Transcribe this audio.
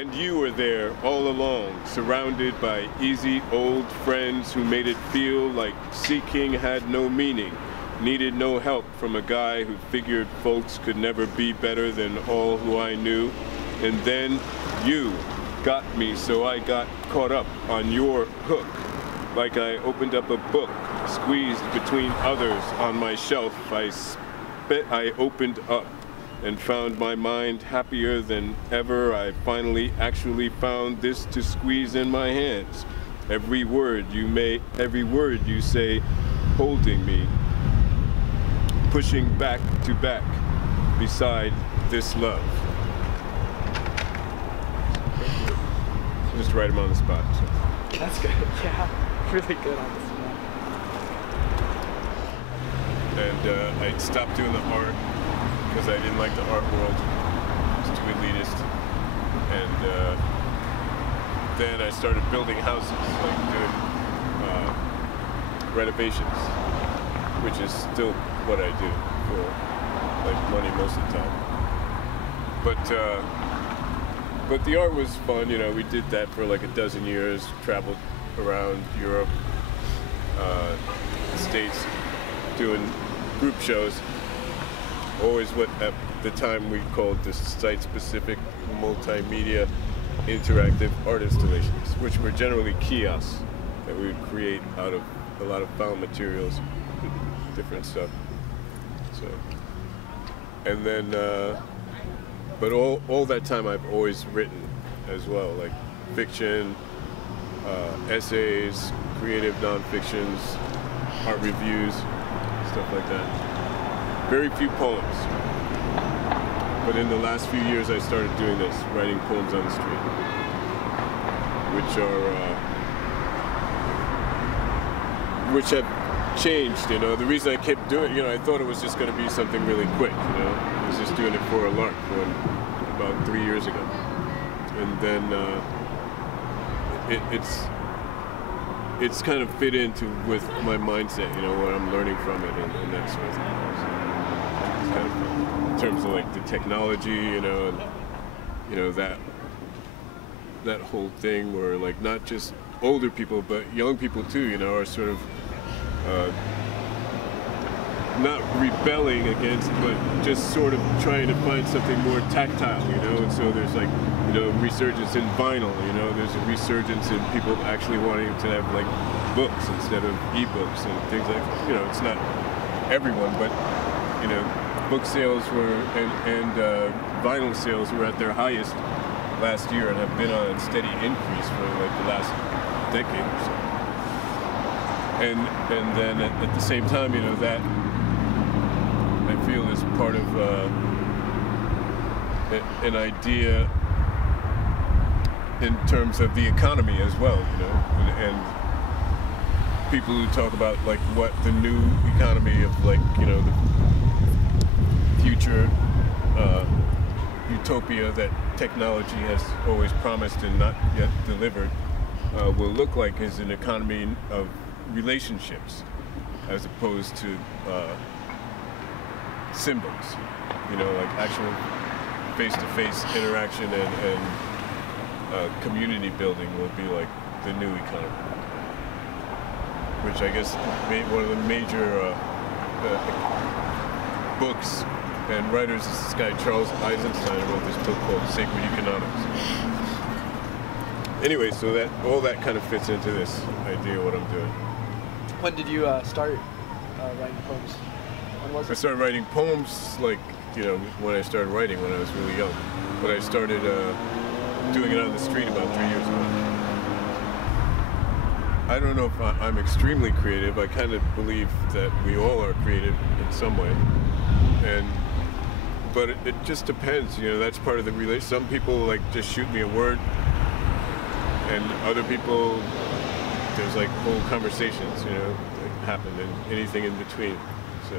And you were there all along, surrounded by easy old friends who made it feel like seeking had no meaning, needed no help from a guy who figured folks could never be better than all who I knew. And then you got me, so I got caught up on your hook, like I opened up a book, squeezed between others on my shelf. I opened up and found my mind happier than ever. I finally actually found this to squeeze in my hands. Every word you say, holding me, pushing back to back beside this love. Just write them on the spot. So. That's good. Yeah, really good on the spot. And I stopped doing the art because I didn't like the art world. It was too elitist. And then I started building houses, like doing renovations, which is still what I do for like money most of the time. But the art was fun, you know. We did that for like a dozen years, traveled around Europe, the States, doing group shows. Always what at the time we called the site-specific multimedia interactive art installations, which were generally kiosks that we would create out of a lot of found materials, different stuff. So, and then, but all that time I've always written as well, like fiction, essays, creative non-fictions, art reviews, stuff like that. Very few poems. But in the last few years I started doing this, writing poems on the street, which have changed, you know. The reason I kept doing it, you know, I thought it was just going to be something really quick, you know. I was just doing it for a lark about 3 years ago. And then it's kind of fit into with my mindset, you know, what I'm learning from it and that sort of thing. It's kind of fun. In terms of like the technology, you know, and you know that whole thing where like not just older people but young people too, you know, are sort of not rebelling against, but just sort of trying to find something more tactile, you know. And so there's like, you know, resurgence in vinyl, you know, there's a resurgence in people actually wanting to have like books instead of ebooks and things like that. You know, it's not everyone, but you know, book sales were and vinyl sales were at their highest last year and have been on a steady increase for like the last decade or so. And then at the same time, you know, that I feel is part of an idea in terms of the economy as well, you know, and people who talk about like what the new economy of like, you know, the future utopia that technology has always promised and not yet delivered will look like is an economy of relationships as opposed to symbols, you know, like actual face-to-face interaction and community building will be like the new economy, which I guess one of the major books and writers is this guy Charles Eisenstein wrote this book called Sacred Economics. Anyway, so that all that kind of fits into this idea of what I'm doing. When did you start writing poems? When was it? I started writing poems like, you know, when I started writing when I was really young. But I started doing it on the street about 3 years ago. I don't know if I'm extremely creative. I kind of believe that we all are creative in some way. But it just depends, you know, that's part of the relation. Some people like just shoot me a word, and other people, there's like whole conversations, you know, that happen and anything in between. So